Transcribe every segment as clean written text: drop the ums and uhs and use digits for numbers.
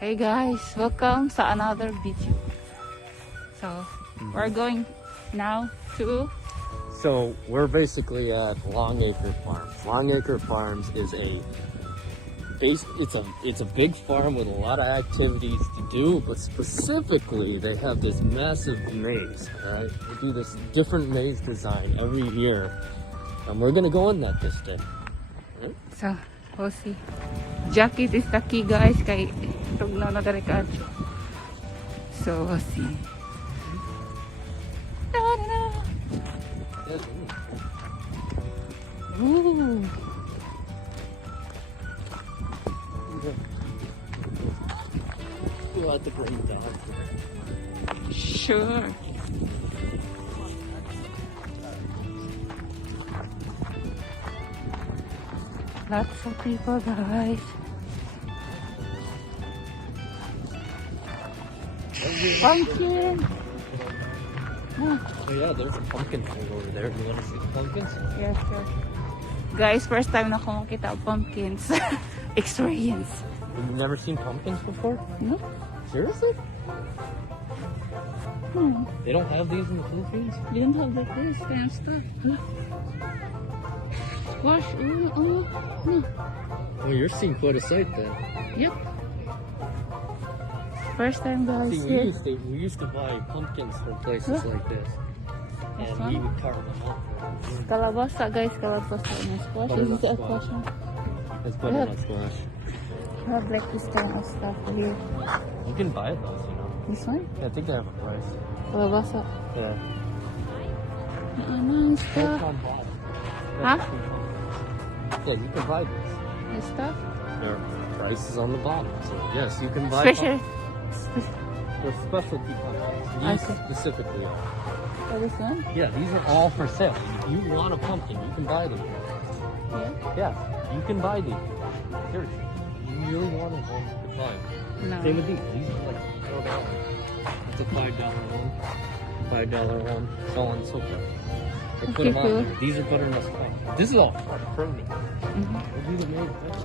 Hey guys, welcome sa another video. So, we're going now to... So we're basically at Long Acre Farms. Long Acre Farms is it's a big farm with a lot of activities to do, but specifically they have this massive maze, right? They do this different maze design every year, and we're gonna go in that this day. Right? So, we'll see. Jacket is the key guys, kay tugnaw na dari ka. So, we'll see. Ta-da! Ooh. We'll have to bring it down. Sure. Lots of people, guys. Pumpkin. Oh yeah, there's a pumpkin thing over there. You want to see the pumpkins? Yes, sir. Guys, first time na akong makita ang pumpkins. Experience. You've never seen pumpkins before? No? Seriously? Hmm. They don't have these in the Philippines? They don't have like this kind of stuff. Squash. Oh. Oh, you're seeing quite a sight then. Yep. First time, guys. See, Here. we used to buy pumpkins from places like this. This And one? we would carve them up. Kalabasa, guys. Kalabasa. And squash. Is it a squash? It's butternut squash. I have like this kind of stuff here. You can buy those, you know. This one? Yeah, I think they have a price. Kalabasa. Yeah. Nice stuff. Huh? Yeah, you can buy these. This stuff? Their price is on the bottom. So yes, you can buy Special. They're specialty pumpkins. These Okay. specifically are. Oh, this one? Yeah, these are all for sale. If you want a pumpkin, you can buy them. Yeah. Yeah, you can buy these. Seriously. You really want them one at a time. No. Same with these. These are like $4. It's a $5 one, $5 one, so on and so forth. They put them cool. on. These are butternut squash. This is all frozen. Mm-hmm. These are made fresh.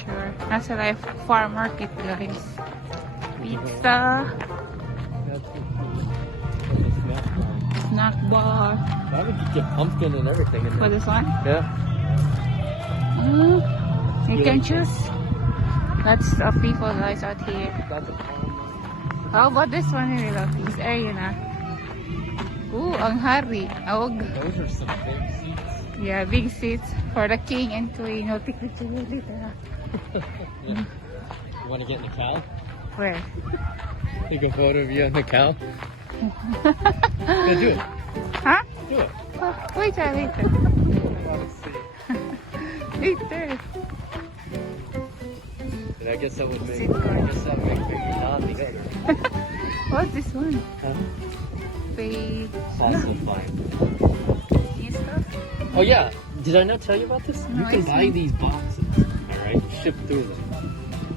Sure. Nasa life farm market, guys. Pizza. Snack bar. Why would you get pumpkin and everything in For there? this one? Yeah. You can choose. Lots of people, guys, out here. That's a farm. How about this one here, look? This area na. Ooh, ang hari. Awag. Those are some big seats. Yeah, big seats for the king and queen. No, take the later. Yeah. You want to get in the cow? Where? Take a photo of you on the cow? Go do it. Huh? Do it. Oh, wait, later. I want to see. Later. And I guess that would make. Sit down. I guess that would make maybe not the other. What's this one? Huh? Pay. Falsified. New stuff? Oh yeah. Did I not tell you about this? No, You can I buy see. these boxes. All right. Ship through them.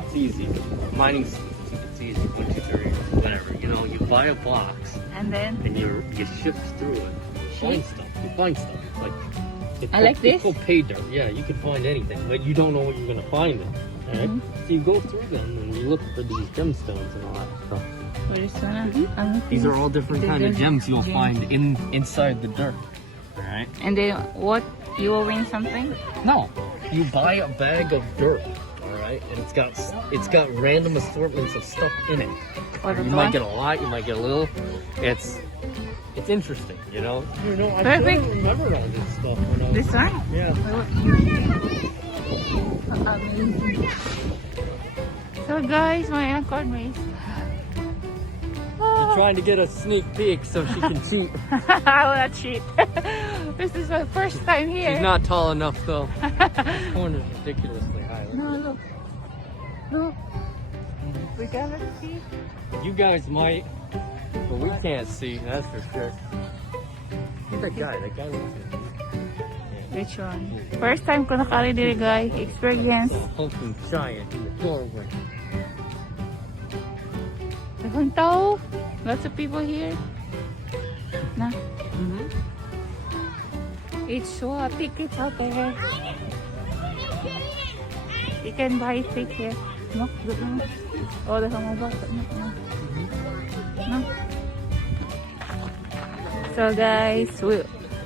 It's easy. Mining. It's easy. 1, 2, 3, whatever. You know, you buy a box And then, and you ship through it. Find stuff. You find stuff like. I like this. It's called pay dirt. Yeah, you can find anything, but you don't know what you're gonna find in. All right. So you go through them and you look for these gemstones and all that stuff. for this one, These are all different The kind of gem- gems you'll gem. find inside the dirt. All right. And then, what? You will win something? No, you buy a bag of dirt. All right, and it's got random assortments of stuff in it. For the You might get a lot. You might get a little. It's interesting, you know. You know, I Perfect. don't remember all this stuff when I was. This one? Yeah. Amazing. So guys, my Anchor Maze. She's trying to get a sneak peek so she can cheat. I will not cheat. This is my first time here. She's not tall enough though. This corner's ridiculously high. No, look. Look. We cannot see. You guys might, but we can't see. That's for sure. Look at that guy. That guy looks good. Which one? First time ko nakari diri, guys. Experience. Hulking giant in the doorway. Dakong tao. Lots of people here. Na. It's tickets out there. You can buy tickets. No? Oh, dahil mga bata. No? So guys,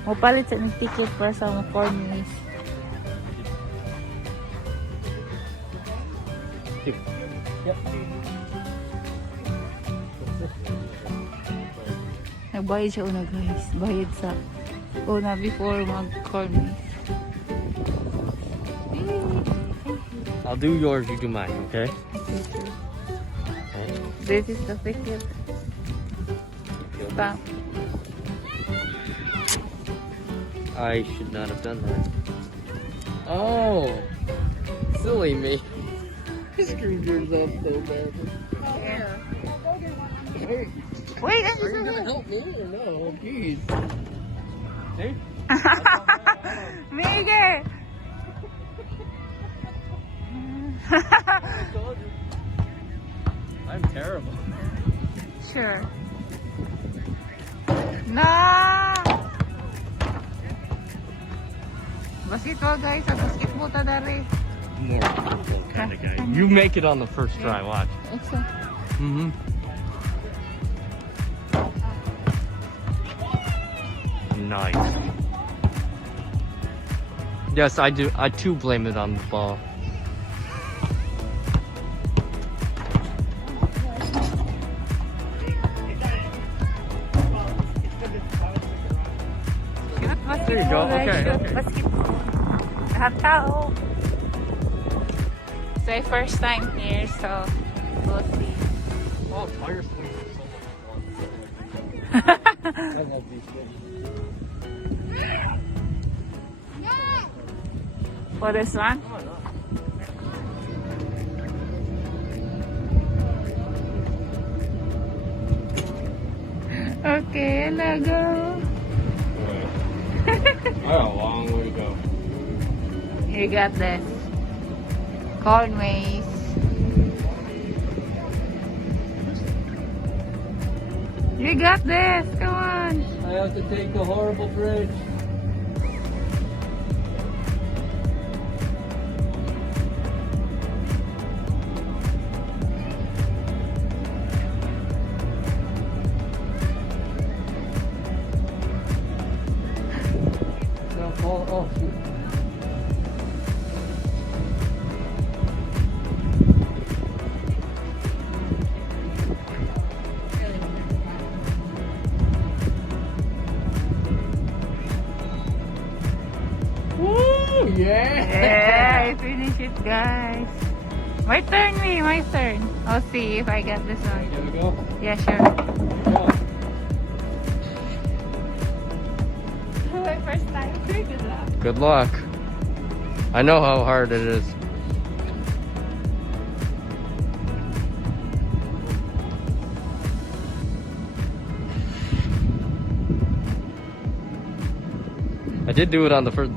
mapalit sa ng ticket para sa mga corn maze. Yep. Nagbayad siya una guys. Bayad sa una before mag-corn maze. I'll do yours, you do mine, okay? This is the ticket. Stamp. I should not have done that. Oh, silly me. I screwed yours up so bad. Yeah. Wait, Wait, are you gonna help me or no? Jeez. See? Miguel! I told you. I'm terrible. Sure. No! Basketball guys, sa basketball ta dari. More football kind of guy. You make it on the first try, watch. Okay. Mm-hmm. Nice. Yes, I do. I too blame it on the ball. Shoot basketball There you go. guys, Okay, shoot okay. basketball. Lahat tao. So, first time here, so we'll see. Oh, tire swings are so much fun. I love these things. For this one? Come on, no. Okay, let's go. I got a long way to go. You got this. Corn maze. You got this. Come on. I have to take the horrible bridge. Oh, shoot. Woo! Yeah, I finished it, guys. My turn, me. My turn. I'll see if I get this one. Here we go. Yeah, sure. Go. My first time. Good luck. Good luck. I know how hard it is. I did do it on the first.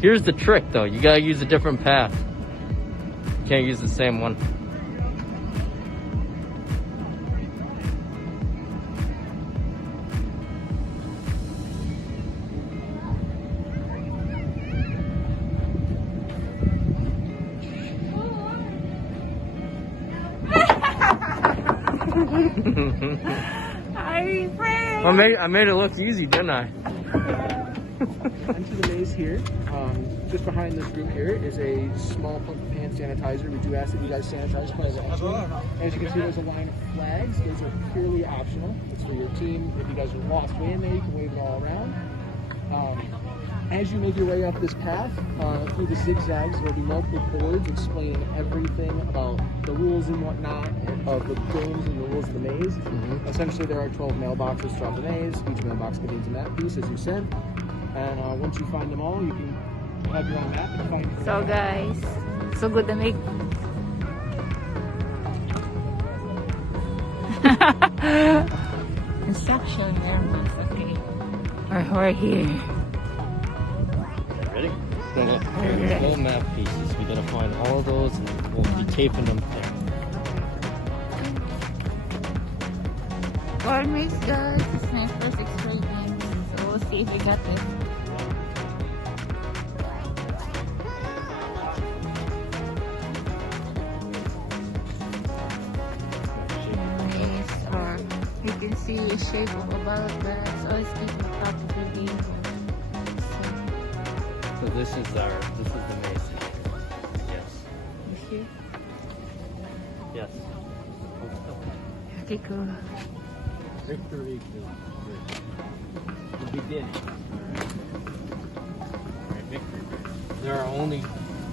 Here's the trick though. You gotta use a different path. You can't use the same one. I made it look easy, didn't I? Into the maze here. Just behind this group here is a small hand sanitizer. We do ask that you guys sanitize quite often. As you can see, there's a line of flags. Those are purely optional. It's for your team. If you guys are lost way in there, you can wave it all around. As you make your way up this path, through the zigzags, there will be multiple boards explaining everything about the rules and whatnot of the games and the rules of the maze. Essentially, there are 12 mailboxes throughout the maze. Each mailbox contains a map piece, as you said. And once you find them all, you can have your own map and find your So, guys, so good to make. Instruction there. Okay. We're here. Ready? Here's the whole map pieces. We gotta find all those and we'll be taping them there. Corn maze, guys. This is my first experience. So we'll see if you got this. see the shape of a ballot bags. Always keep the top revealed. So this is the maze. Yes. This here. Yes. Okay, cool. Victory is the beginning. Alright, victory. There are only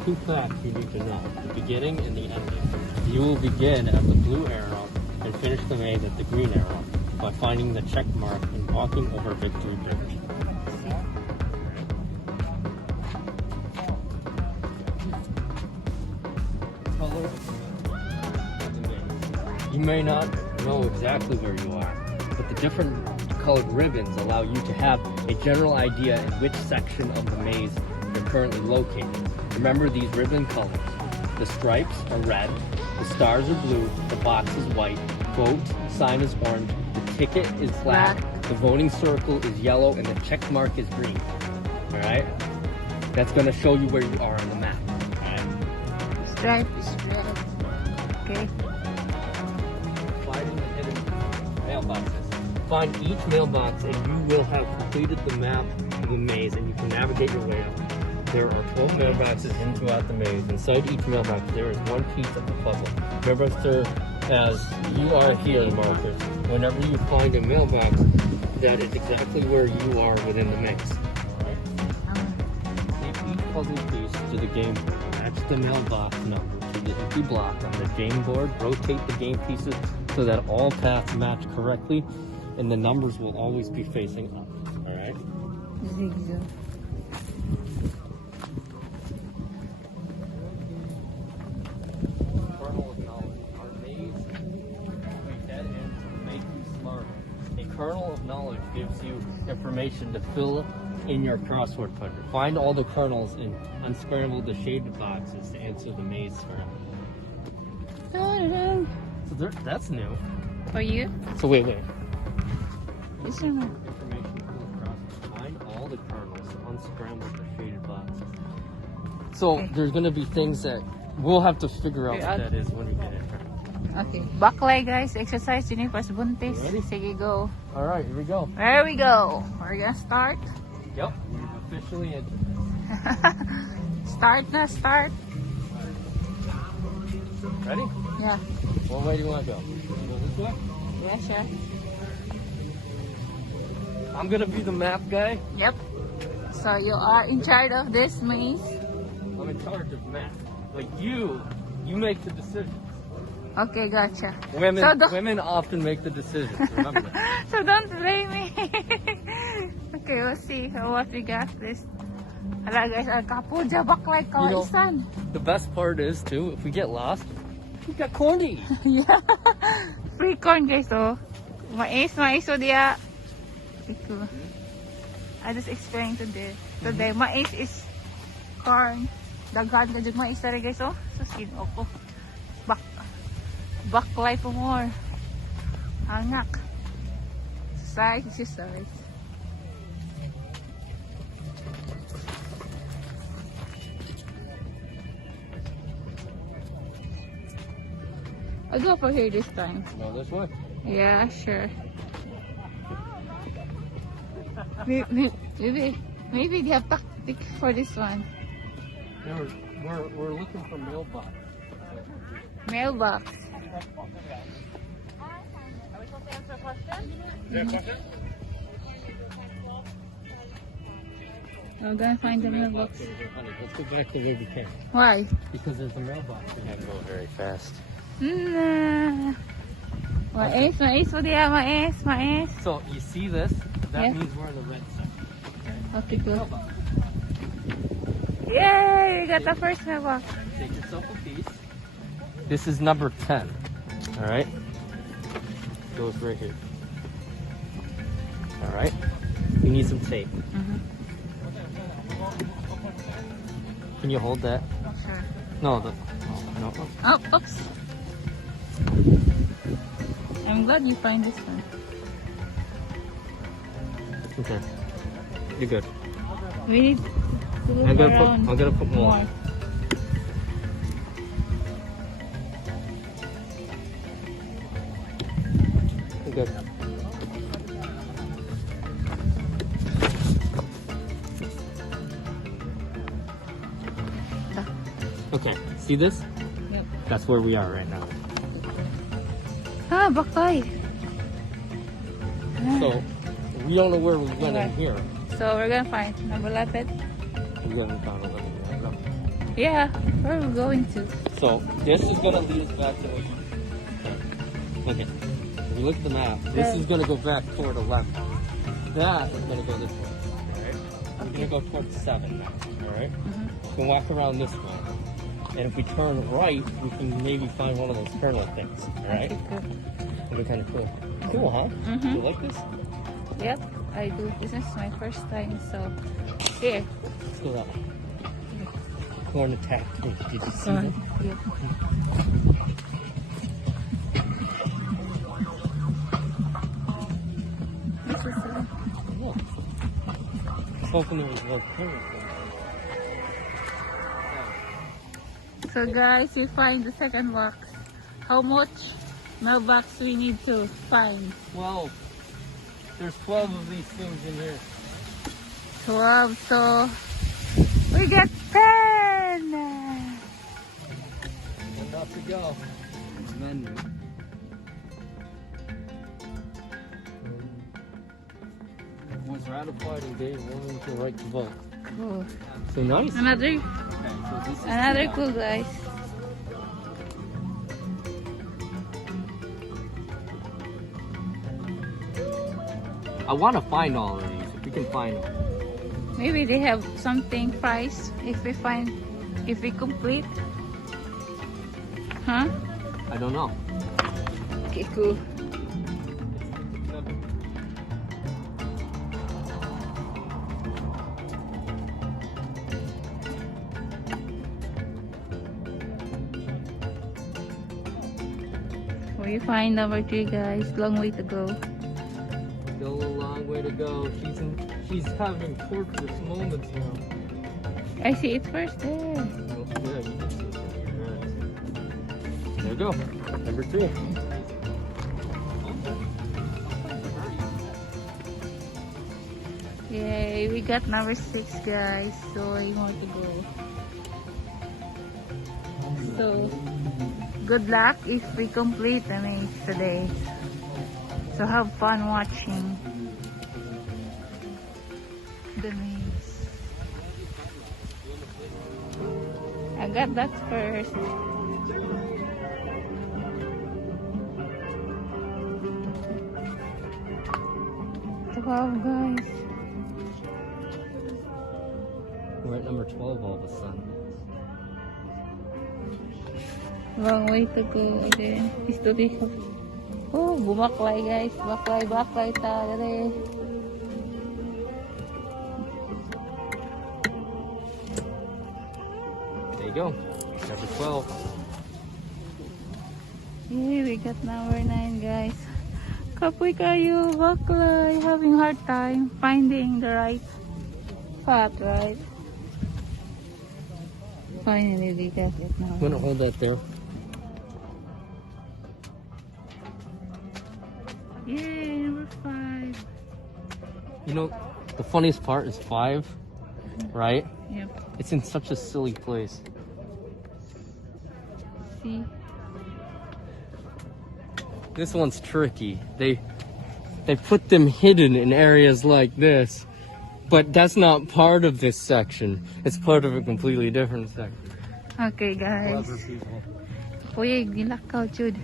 two facts you need to know: the beginning and the ending. You will begin at the blue arrow and finish the maze at the green arrow by finding the check mark and walking over Victory Bridge. Color of the maze. You may not know exactly where you are, but the different colored ribbons allow you to have a general idea in which section of the maze you're currently located. Remember these ribbon colors. The stripes are red, the stars are blue, the box is white, vote sign is orange, the ticket is black, the voting circle is yellow, and the check mark is green. Alright? That's going to show you where you are on the map. Alright? Stripe is red. Okay. Finding the hidden mailboxes. Find each mailbox and you will have completed the map of the maze and you can navigate your way out. There are 12 mailboxes in throughout the maze. Inside each mailbox, there is one piece of the puzzle. Remember, sir, as you are here, markers, whenever you find a mailbox, that is exactly where you are within the maze. Alright? Take each puzzle piece to the game board. Match the mailbox number to the empty block on the game board. Rotate the game pieces so that all paths match correctly, and the numbers will always be facing up. Alright? Zigzag. Kernel of knowledge gives you information to fill in your crossword puzzle. Find all the kernels and unscramble the shaded boxes to answer the maze scramble. So that's new. For you? So wait. This one. Information to fill crossword. Find all the kernels, unscramble the shaded boxes. So Okay. there's going to be things that we'll have to figure out what that is when we get in. Okay. Baklay guys, exercise yun pas buntis. Ready? Sige, go. Alright, here we go. There we go. We're gonna start. Yep, we're officially in. Start na, start. Ready? Yeah. What way do you want to go? Go this way? Yeah, sure. I'm gonna be the map guy. Yep. So you are in charge of this maze. I'm in charge of map. Like you make the decisions. Okay, gotcha. Women often make the decisions. Remember that. So don't blame me. Okay, we'll see what we got this. Hala guys, ang kapuja baklay kawaisan. The best part is too, if we get lost, we got corn to eat. Yeah. Free corn guys, oh. Mais oh dia. Ito. I just explained today. Mais is corn. Daghan ka dyan mais tara guys, oh. So sino ko. Baklay po more. Hangak. Exercise. I'll go for here this time. No, this way. Yeah, sure. Maybe they have tactic for this one. We're looking for mailbox. Mailbox. Are we supposed to answer a question? Is there a question? I'm gonna find the mailbox. Let's go back the way we came. Why? Because there's a mailbox. We gotta go very fast. Nah. Mais po dia, mais. So you see this? That Yeah. means we're in the red section. Okay, cool. Yay! We got the first mailbox. Take yourself a piece. This is number 10. Alright? Goes right here. Alright? You need some tape. Can you hold that? Sure. No, no. Oh, oops. I'm glad you find this one. Okay. You're good. We need to look I'm around gonna put more. You're good. See this? Yep. That's where we are right now. Ah, baklay. So we don't know where we went in Okay. here. So we're gonna find Nabalapit. We haven't found a living yet. No. Yeah, where are we going to? So this is gonna lead us back to the. Okay. If you look at the map, this is gonna go back toward 11. That is gonna go this way. Alright? We're gonna go towards 7 now. Alright? We can walk around this way. And if we turn right, we can maybe find one of those kernel things. Alright? It'll be kind of cool. Cool, huh? Do you like this? Yep, I do. This is my first time, so here. Let's go that way. Corn attacked me. Did you see that? Yep. Look. I was hoping there was more kernel things. So guys, we find the second box. How much mailbox we need to find? 12. There's 12 of these things in here. 12, so we get 10! Enough to go. Menu. Was ratified in day 1 to right to vote. Cool. So nice. Another Okay, so this is cool, guys. I want to find all of these, if we can find them. Maybe they have something price if we complete. Huh? I don't know. Okay, cool. We find number 3, guys. Long way to go. Still a long way to go. She's having torturous moments now. I see it first there. Yeah, you can see it from your eyes. There we go. Number 2. Yay, we got number 6, guys. So, more to go. So, good luck if we complete the maze today. So, have fun watching the maze. I got that first. Wow, guys. We're at number 12 all of a sudden. Long way to go again. Still take up. Oh, bumaklay, guys. Baklay tayo. There you go. Number 12. Yay, we got number 9, guys. Kapoy kayo, baklay. Having hard time finding the right path, right? Finally, we got it now. I'm gonna hold that there. Yay, number 5. You know, the funniest part is 5, right? Yep. It's in such a silly place. See? This one's tricky. They put them hidden in areas like this, but that's not part of this section. It's part of a completely different section. Okay, guys. Clever people. Kuya, nilakaw, Jude.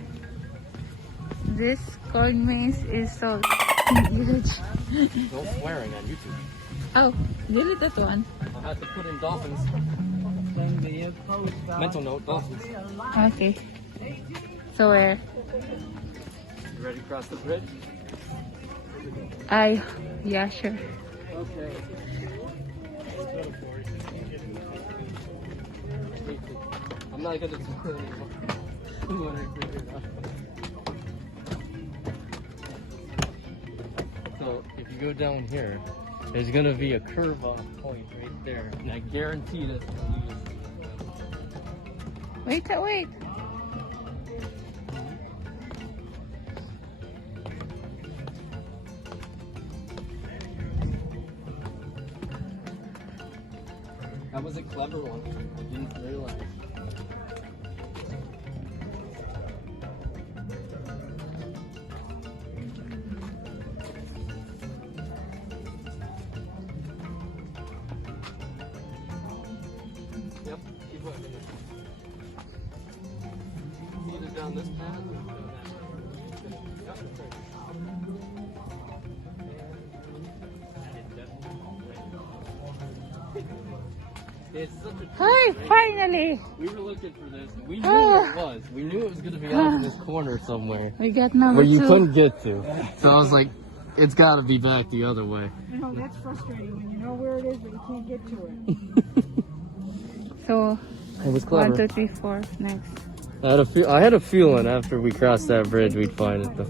This corn maze is so huge. No swearing on YouTube. Oh, delete that one. I'll have to put in dolphins. Mental note, dolphins. Okay. So where? You ready to cross the bridge? Yeah, sure. Okay. I'm not gonna do it anymore. I'm gonna figure it out. So if you go down here, there's gonna be a curve on a point right there, and I guarantee that's gonna use. Wait. That was a clever one. I didn't realize. Either down this path or down that. It's such a Hi, finally! We were looking for this. We knew where it was. We knew it was going to be out in this corner somewhere We got number where you 2. couldn't get to. So I was like, it's got to be back the other way. You know, that's frustrating when you know where it is, but you can't get to it. So, It was 1, clever. 2, 3, 4, next. I had a feeling after we crossed that bridge we'd find it though.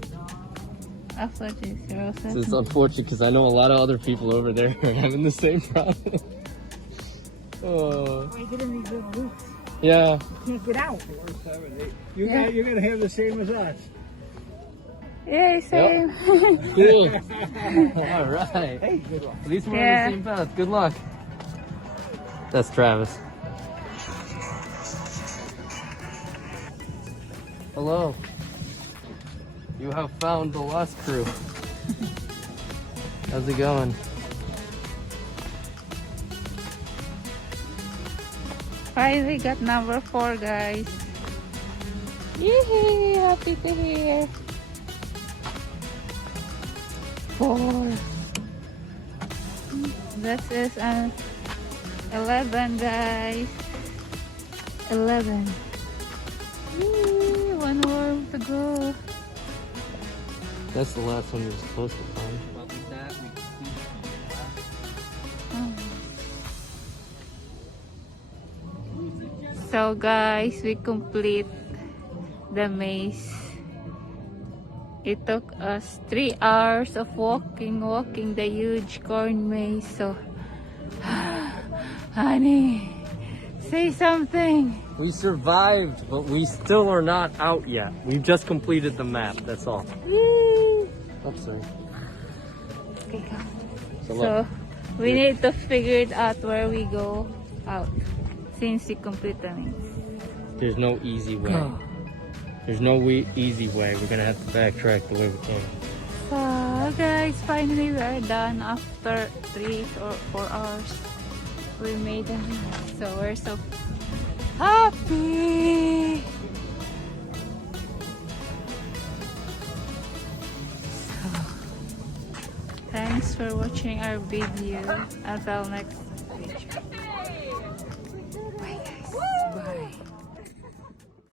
After this, you're all set. It's unfortunate because I know a lot of other people over there are having the same problem. Oh, I get in these little loops. yeah. You can't get out. You're gonna have the same as us. Yay, same. Cool. All right. Hey, good luck. At least we're Yeah. on the same path. Good luck. That's Travis. Hello. You have found the lost crew. How's it going? Finally got number 4, guys. Yee, happy to hear. 4. This is an 11, guys. 11. Yee, 1 more to go. That's the last one you're supposed to find. So guys, we complete the maze. It took us 3 hours of walking the huge corn maze. So, honey, say something. We survived, but we still are not out yet. We've just completed the map, that's all. Woo. Oh, sorry. Okay, go. So So, look, we need to figure it out where we go out since we complete the maze. there's no easy way. Go. There's no easy way. We're gonna have to backtrack the way we came. So guys, finally we are done after 3 or 4 hours. We made it. So we're so happy. So, thanks for watching our video. Until next video.